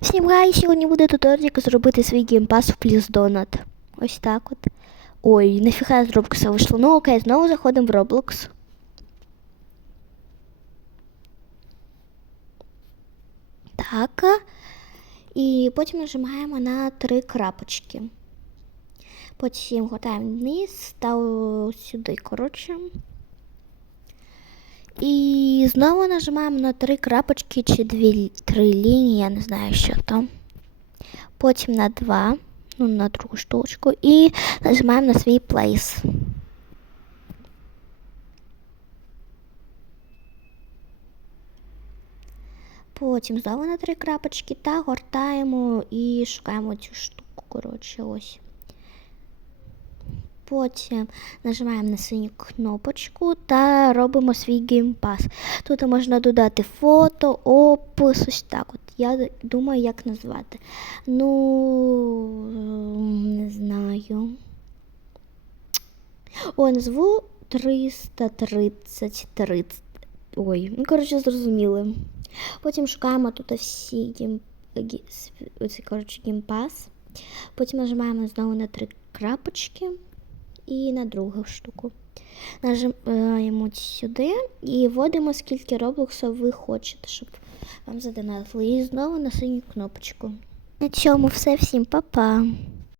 Всім гай, сьогодні буде туторік зробити свій геймпас в плюс донат. Ось так от. Ой, нафіга з Роблокса вийшло. Ну окей, знову заходимо в Roblox. Так. І потім нажимаємо на три крапочки. Потім гортаємо вниз та сюди, коротше. І знову нажимаємо на три крапочки чи дві три лінії, я не знаю, що там. Потім на два, ну на другу штучку, і нажимаємо на свій плейс. Потім знову на три крапочки та гортаємо і шукаємо цю штуку. Коротше, ось. Потім нажимаємо на синю кнопочку та робимо свій геймпас. Тут можна додати фото, опис, ось так. От. Я думаю, як назвати. Ну, не знаю. О, назву 330 30. Ой, ну, коротше, зрозуміли. Потім шукаємо тут всі коротше, геймпас. Потім нажимаємо знову на три крапочки і на другу штуку. Нажимаємо сюди і вводимо, скільки роблоксів ви хочете, щоб вам задонатили. І знову на синю кнопочку. На цьому все. Всім па-па.